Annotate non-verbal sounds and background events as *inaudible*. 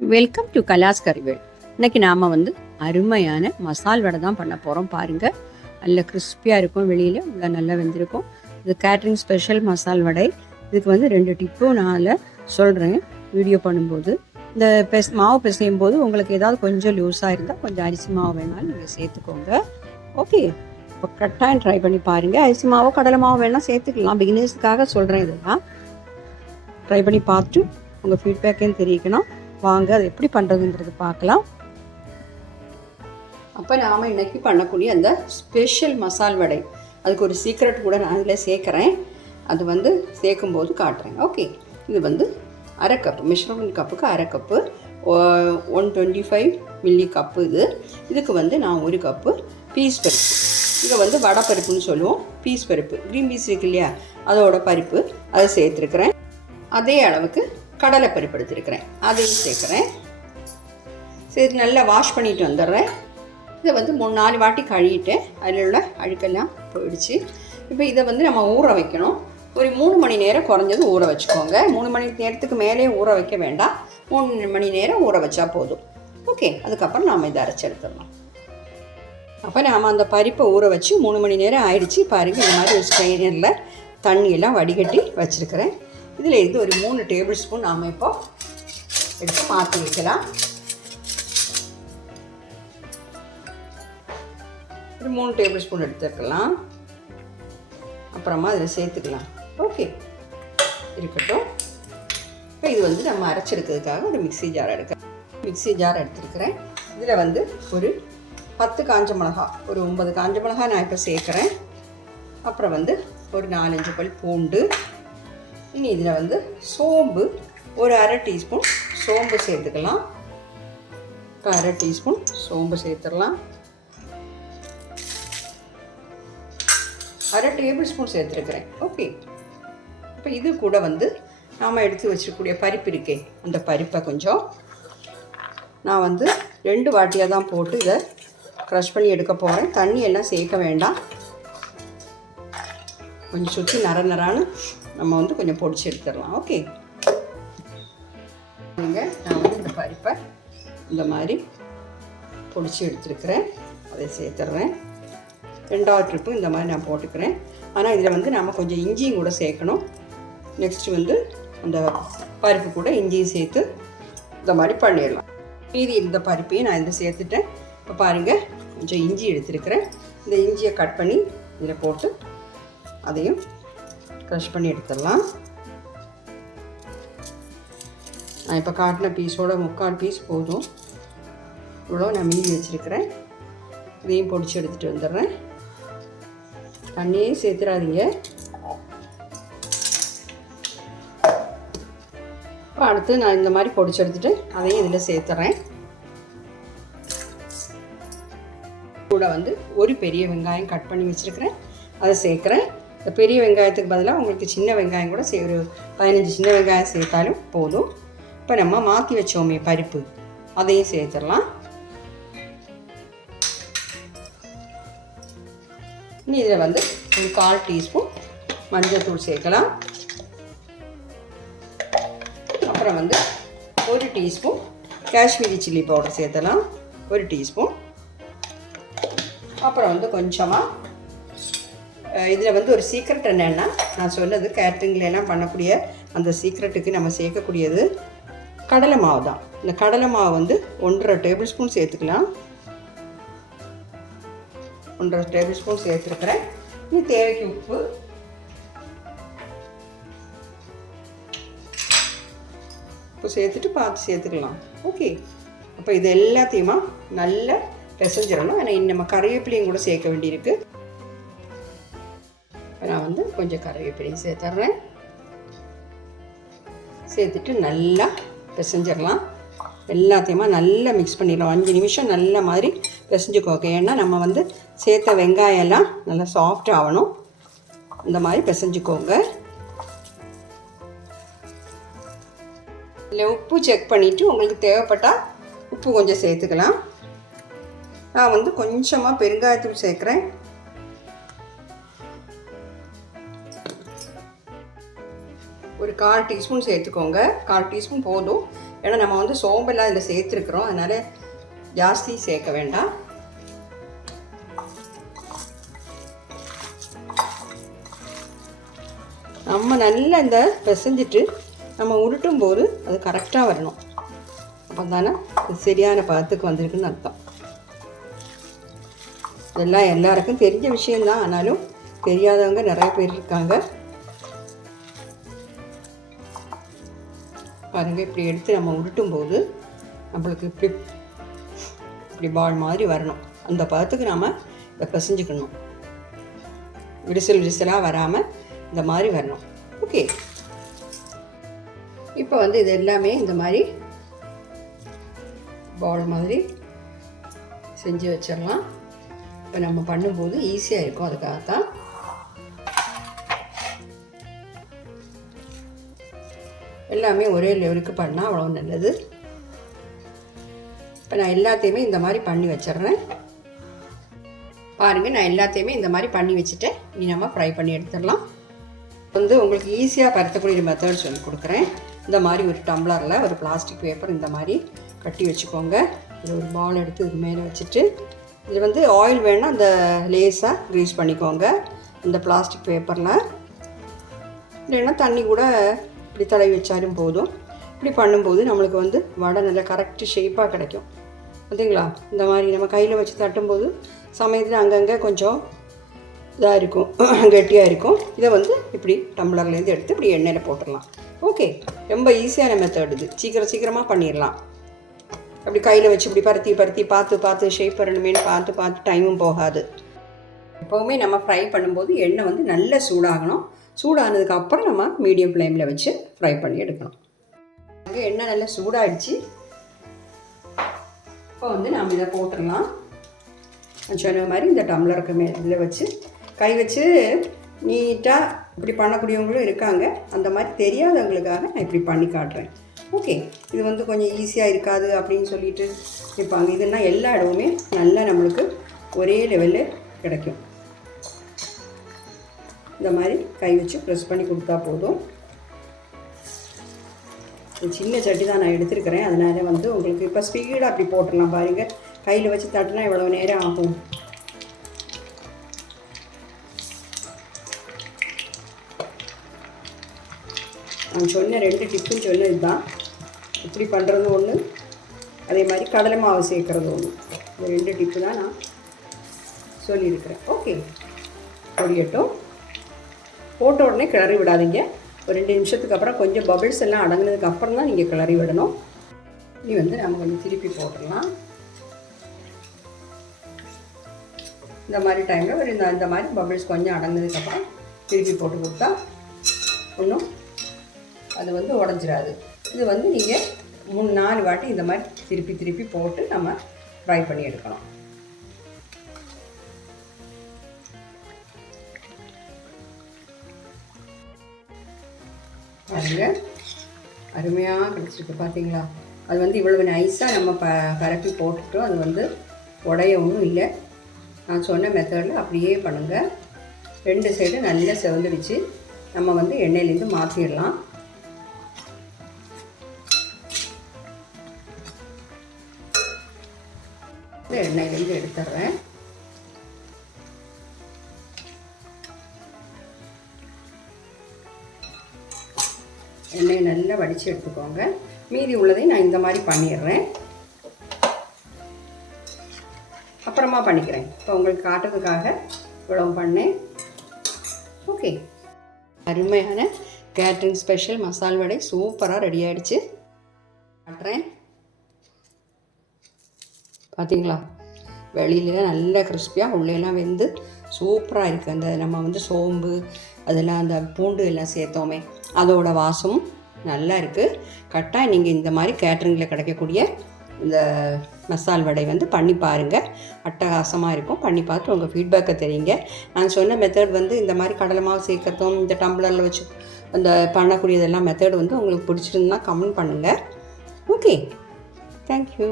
Welcome to கலாஸ் கறிவேல் இன்னைக்கு நாம் வந்து அருமையான மசால் வடை தான் பண்ண போகிறோம் பாருங்கள் நல்ல கிறிஸ்பியாக இருக்கும் வெளியில் உள்ள நல்லா வெந்திருக்கும். இது கேட்ரிங் ஸ்பெஷல் மசால் வடை. இதுக்கு வந்து ரெண்டு டிப்பும் நான் சொல்கிறேன் வீடியோ பண்ணும்போது இந்த பெஸ் மாவு பிசையும் போது உங்களுக்கு ஏதாவது கொஞ்சம் லூஸாக இருந்தால் கொஞ்சம் அரிசி மாவு வேணாலும் நீங்கள் சேர்த்துக்கோங்க. ஓகே இப்போ கரெக்டாக ட்ரை பண்ணி பாருங்கள் அரிசி மாவோ கடலை மாவு வேணால் சேர்த்துக்கலாம். பிகினர்ஸுக்காக சொல்கிறேன் இதெல்லாம். ட்ரை பண்ணி பார்த்துட்டு உங்கள் ஃபீட்பேக்கையும் தெரிவிக்கணும். வாங்க அது எப்படி பண்ணுறதுன்றது பார்க்கலாம். அப்போ நாம் இன்னைக்கு பண்ணக்கூடிய அந்த ஸ்பெஷல் மசால் வடை. அதுக்கு ஒரு சீக்ரெட் கூட நான் அதில் சேர்க்குறேன். அது வந்து சேர்க்கும்போது காட்டுறேன். ஓகே இது வந்து அரை கப்பு மெஷர்மெண்ட் கப்புக்கு அரை cup one twenty five milli cup இது. இதுக்கு வந்து நான் ஒரு கப்பு பீஸ் பருப்பு. இதை வந்து வடை பருப்புன்னு சொல்லுவோம். பீஸ் பருப்பு. க்ரீன் பீஸ் இருக்கு இல்லையா? அதோட பருப்பு. அதை சேர்த்துருக்குறேன். அதே அளவுக்கு கடலை பருப்பு எடுத்துருக்கிறேன் அதையும் சேர்க்குறேன். சரி நல்லா வாஷ் பண்ணிட்டு வந்துடுறேன். இதை வந்து மூணு நாலு வாட்டி கழுவிட்டு அதில் உள்ள அழுக்கெல்லாம் போயிடுச்சு. இப்போ இதை வந்து நம்ம ஊற வைக்கணும். ஒரு மூணு மணி நேரம் குறைஞ்சது ஊற வச்சுக்கோங்க. மூணு மணி நேரத்துக்கு மேலே ஊற வைக்க வேண்டாம். மூணு மணி நேரம் ஊற வச்சா போதும். ஓகே அதுக்கப்புறம் நாம் இதை அரைச்சி எடுத்துடலாம். அப்போ நாம் அந்த பருப்பை ஊற வச்சு மூணு மணி நேரம் ஆயிடுச்சு. பாருங்கள் இந்த மாதிரி ஒரு ஸ்ட்ரெயினரில் தண்ணியெல்லாம் வடிகட்டி வச்சுருக்கிறேன். இதில் இருந்து ஒரு மூணு டேபிள் ஸ்பூன் நாம் இப்போ எடுத்து மாற்றி வைக்கலாம். ஒரு மூணு டேபிள் ஸ்பூன் எடுத்துக்கலாம். அப்புறமா அதில் சேர்த்துக்கலாம். ஓகே. இருக்கட்டும். இப்போ இது வந்து நம்ம அரைச்செடுக்கிறதுக்காக ஒரு மிக்ஸி ஜார் எடுக்க மிக்ஸி ஜார் எடுத்துருக்கிறேன். இதில் வந்து ஒரு பத்து காஞ்ச மிளகா ஒரு ஒன்பது காஞ்ச மிளகா நான் இப்போ சேர்க்குறேன். அப்புறம் வந்து ஒரு நாலஞ்சு பல் பூண்டு இனி இதில் வந்து சோம்பு ஒரு அரை டீஸ்பூன் சோம்பு சேர்த்துக்கலாம். அரை டீஸ்பூன் சோம்பு சேர்த்துடலாம். அரை டேபிள் ஸ்பூன் சேர்த்துருக்குறேன். ஓகே. இப்போ இது கூட வந்து நாம் எடுத்து வச்சிருக்கக்கூடிய பருப்பு இருக்கே அந்த பருப்பை கொஞ்சம் நான் வந்து ரெண்டு வாட்டியாக தான் போட்டு இதை க்ரஷ் பண்ணி எடுக்க போகிறேன் தண்ணி எல்லாம் சேர்க்க வேண்டாம். கொஞ்சம் சுற்றி நர நரான்னு நம்ம வந்து கொஞ்சம் பொடிச்சு எடுத்துடலாம். ஓகே நீங்கள் நான் வந்து இந்த பருப்பை இந்த மாதிரி பொடிச்சு எடுத்துருக்குறேன். அதை சேர்த்துட்றேன். ரெண்டாவது ட்ரிப்பு இந்த மாதிரி நான் போட்டுக்கிறேன். ஆனால் இதில் வந்து நம்ம கொஞ்சம் இஞ்சியும் கூட சேர்க்கணும். நெக்ஸ்ட்டு வந்து அந்த பருப்பு கூட இஞ்சியும் சேர்த்து இந்த மாதிரி பண்ணிடலாம். மீதி இந்த பருப்பையும் நான் இதில் சேர்த்துட்டேன். இப்போ பாருங்கள் கொஞ்சம் இஞ்சி எடுத்துருக்கிறேன். இந்த இஞ்சியை கட் பண்ணி இதில் போட்டு அதையும் க்ரஷ் பண்ணி எடுத்துடலாம். நான் இப்போ காட்டின பீஸோட முக்கால் பீஸ் போதும். இவ்வளோ நான் மீதி வச்சுருக்கிறேன். இதையும் பொடிச்சு எடுத்துகிட்டு வந்துடுறேன். தண்ணியே சேர்த்துடாதீங்க இப்போ அடுத்து நான் இந்த மாதிரி பொடிச்சு எடுத்துகிட்டு அதையும் இதில் சேர்த்துறேன். கூட வந்து ஒரு பெரிய வெங்காயம் கட் பண்ணி வச்சுருக்கிறேன். அதை சேர்க்குறேன். இந்த பெரிய வெங்காயத்துக்கு பதிலாக உங்களுக்கு சின்ன வெங்காயம் கூட சே ஒரு பதினஞ்சு சின்ன வெங்காயம் சேர்த்தாலும் போதும். இப்போ நம்ம மாற்றி வச்சோமே பருப்பு. அதையும் சேர்த்துடலாம். இனி இதில் வந்து ஒரு கால் டீஸ்பூன் மஞ்சள் சேர்க்கலாம். அப்புறம் வந்து ஒரு டீஸ்பூன் காஷ்மீரி சில்லி பவுடர் சேர்த்தலாம். ஒரு டீஸ்பூன். அப்புறம் வந்து கொஞ்சமாக இதில் வந்து ஒரு சீக்ரெட் என்னென்னா நான் சொன்னது கேட்ரிங்லாம் பண்ணக்கூடிய அந்த சீக்ரெட்டுக்கு நம்ம சேர்க்கக்கூடியது கடலை மாவு தான். இந்த கடலை மாவு வந்து ஒன்றரை டேபிள் ஸ்பூன் சேர்த்துக்கலாம். ஒன்றரை டேபிள் ஸ்பூன் சேர்த்துருக்குறேன். இனி தேவைக்கு உப்பு. உப்பு சேர்த்துட்டு பார்த்து சேர்த்துக்கலாம். ஓகே அப்போ இது எல்லாத்தையுமா நல்லா பிசைஞ்சிடணும். ஆனால் நம்ம கறிவேப்பிலையும் கூட சேர்க்க வேண்டியிருக்கு. இப்போ நான் வந்து கொஞ்சம் கருவேப்பிலையும் சேர்த்துட்றேன். சேர்த்துட்டு நல்லா பிசைஞ்சிடலாம். எல்லாத்தையுமா நல்லா மிக்ஸ் பண்ணிடலாம். அஞ்சு நிமிஷம் நல்ல மாதிரி பிசைஞ்சுக்கோங்க. ஏன்னா நம்ம வந்து சேர்த்த வெங்காயம் எல்லாம் நல்லா சாஃப்ட் ஆகணும். இந்த மாதிரி பிசைஞ்சுக்கோங்க. இல்லை உப்பு செக் பண்ணிவிட்டு உங்களுக்கு தேவைப்பட்டால் உப்பு கொஞ்சம் சேர்த்துக்கலாம். நான் வந்து கொஞ்சமாக பெருங்காயத்தூள் சேர்க்குறேன். ஒரு கால் டீஸ்பூன் சேர்த்துக்கோங்க. கால் டீஸ்பூன் போதும். ஏன்னா நம்ம வந்து சோம்பெல்லாம் இதில் சேர்த்துருக்குறோம். அதனால் ஜாஸ்தி சேர்க்க வேண்டாம். நம்ம நல்லா இந்த பிசைஞ்சிட்டு நம்ம உருட்டும் போது அது கரெக்டாக வரணும். அப்போ தானே சரியான பதத்துக்கு வந்திருக்குன்னு அர்த்தம். இதெல்லாம் எல்லாருக்கும் தெரிஞ்ச விஷயந்தான் ஆனாலும் தெரியாதவங்க நிறைய பேர் இருக்காங்க. பாருங்கள் இப்படி எடுத்து நம்ம உருட்டும் போது நம்மளுக்கு இப்படி இப்படி பால் மாதிரி வரணும். அந்த பதத்துக்கு நாம் இதை பிசைஞ்சுக்கணும். விரிசல் விரிசலாக வராமல் இந்த மாதிரி வரணும். ஓகே. இப்போ வந்து இது எல்லாமே இந்த மாதிரி பால் மாதிரி செஞ்சு வச்சிடலாம். இப்போ நம்ம பண்ணும்போது ஈஸியாக இருக்கும். அதுக்காகத்தான் எல்லாமே ஒரே லெவலுக்கு பண்ணால் அவ்வளோ நல்லது. இப்போ நான் எல்லாத்தையுமே இந்த மாதிரி பண்ணி வச்சிடுறேன். பாருங்கள் நான் எல்லாத்தையுமே இந்த மாதிரி பண்ணி வச்சுட்டேன் இனி நம்ம ஃப்ரை பண்ணி எடுத்துடலாம். வந்து உங்களுக்கு ஈஸியாக பருத்தக்கூடிய மெத்தட் சொல்லி கொடுக்குறேன். இந்த மாதிரி ஒரு டம்ளரில் ஒரு பிளாஸ்டிக் பேப்பர் இந்த மாதிரி கட்டி வச்சுக்கோங்க. இது ஒரு பால் எடுத்து இது மேலே வச்சுட்டு இது வந்து ஆயில் வேணால் அந்த லேஸாக க்ரீஸ் பண்ணிக்கோங்க. இந்த பிளாஸ்டிக் பேப்பரில் இல்லைன்னா தண்ணி கூட இப்படி தடவி வச்சாலும் போதும். இப்படி பண்ணும்போது நம்மளுக்கு வந்து வடை நல்லா கரெக்டு ஷேப்பாக கிடைக்கும். பார்த்தீங்களா? இந்த மாதிரி நம்ம கையில் வச்சு தட்டும்போது சமயத்தில் அங்கங்கே கொஞ்சம் இதாக இருக்கும். *clears throat* கெட்டியாக இருக்கும். இதை வந்து இப்படி டம்ளர்லேருந்து எடுத்து இப்படி எண்ணெயில் போட்டுடலாம். ஓகே ரொம்ப ஈஸியான மெத்தட் இது. சீக்கிரம் சீக்கிரமாக பண்ணிடலாம். அப்படி கையில் வச்சு இப்படி பருத்தி பருத்தி பார்த்து பார்த்து ஷேப் பண்ணணுமேனு பார்த்து பார்த்து டைமும் போகாது. எப்போவுமே நம்ம ஃப்ரை பண்ணும்போது எண்ணெய் வந்து நல்லா சூடாகணும். சூடானதுக்கு அப்புறம் நம்ம மீடியம் ஃப்ளேமில் வச்சு ஃப்ரை பண்ணி எடுக்கணும் அங்கே எண்ணெய் நல்லா சூடாகிடுச்சு இப்போ வந்து நாம் இதை போட்டுடலாம். சொன்ன மாதிரி இந்த டம்ளருக்கு மே இதில் வச்சு கை வச்சு நீட்டாக இப்படி பண்ணக்கூடியவங்களும் இருக்காங்க. அந்த மாதிரி தெரியாதவங்களுக்காக நான் இப்படி பண்ணி காட்டுறேன். ஓகே இது வந்து கொஞ்சம் ஈஸியாக இருக்காது அப்படின்னு சொல்லிட்டு இருப்பாங்க. இதுனா எல்லா இடமுமே நல்லா நம்மளுக்கு ஒரே லெவலில் கிடைக்கும். இந்த மாதிரி கை வச்சு ப்ரெஸ் பண்ணி கொடுத்தா போதும். சின்ன சட்டி தான் நான் எடுத்திருக்கிறேன். அதனால் வந்து உங்களுக்கு இப்போ ஸ்பீடாக அப்படி போட்டுடலாம் பாருங்கள் கையில் வச்சு தட்டினா இவ்வளோ நேரம் ஆகும்? நான் சொன்ன ரெண்டு டிப்பும் சொன்னது தான் இப்படி பண்ணுறது ஒன்று அதே மாதிரி கடலை மாவு சேர்க்குறது ஒன்று இந்த ரெண்டு டிப்பு தான் நான் சொல்லியிருக்கிறேன். ஓகே பொரியட்டும். போட்ட உடனே கிளறி விடாதீங்க. ஒரு ரெண்டு நிமிஷத்துக்கு அப்புறம் கொஞ்சம் பபிள்ஸ் எல்லாம் அடங்கினதுக்கு அப்புறம் தான் நீங்கள் கிளறி விடணும். இனி வந்து நம்ம கொஞ்சம் திருப்பி போட்டுடலாம். இந்த மாதிரி டைமில் ஒரு இந்த இந்த மாதிரி பபிள்ஸ் கொஞ்சம் அடங்கினதுக்கப்புறம் திருப்பி போட்டு கொடுத்தா ஒன்றும் அது வந்து உடஞ்சிடாது இது வந்து நீங்கள் மூணு நாலு வாட்டி இந்த மாதிரி திருப்பி திருப்பி போட்டு நம்ம ஃப்ரை பண்ணி எடுக்கணும். பாருங்க. அருமையாக கிடச்சிருக்கு பார்த்தீங்களா அது வந்து இவ்வளவு நைஸாக நம்ம ப பரப்பி போட்டுட்டோம். அது வந்து உடைய ஒன்றும் இல்லை. நான் சொன்ன மெத்தடில் அப்படியே பண்ணுங்கள் ரெண்டு சைடு நல்லா செவந்துடுச்சு. நம்ம வந்து எண்ணெயிலேருந்து மாற்றிடலாம் எண்ணெயிலேருந்து எடுத்துட்றேன். எண்ணெயை நல்லா வடித்து எடுத்துக்கோங்க. மீதி உள்ளதையும் நான் இந்த மாதிரி பண்ணிடுறேன். அப்புறமா பண்ணிக்கிறேன். இப்போ உங்களுக்கு காட்டுறதுக்காக இவ்வளவு பண்ணேன். ஓகே. அருமையான கேட்ரிங் ஸ்பெஷல் மசால் வடை சூப்பராக ரெடி ஆகிடுச்சு காட்டுறேன். பார்த்தீங்களா வெளியில நல்லா கிறிஸ்பியாக உள்ளேலாம் வெந்து சூப்பராக இருக்குது அந்த நம்ம வந்து சோம்பு அதெல்லாம் அந்த பூண்டு எல்லாம் சேர்த்தோமே அதோட வாசமும் நல்லா இருக்குது கரெக்டாக நீங்கள் இந்த மாதிரி கேட்ரிங்கில் கிடைக்கக்கூடிய இந்த மசால் வடை வந்து பண்ணி பாருங்கள் அட்டகாசமாக இருக்கும். பண்ணி பார்த்து உங்கள் ஃபீட்பேக்கை தெரியுங்க. நான் சொன்ன மெத்தட் வந்து இந்த மாதிரி கடலை மாவு சேர்க்கறதும் இந்த டம்ளரில் வச்சு அந்த பண்ணக்கூடியதெல்லாம் மெத்தட் வந்து உங்களுக்கு பிடிச்சிருந்தா கமெண்ட் பண்ணுங்கள் ஓகே தேங்க்யூ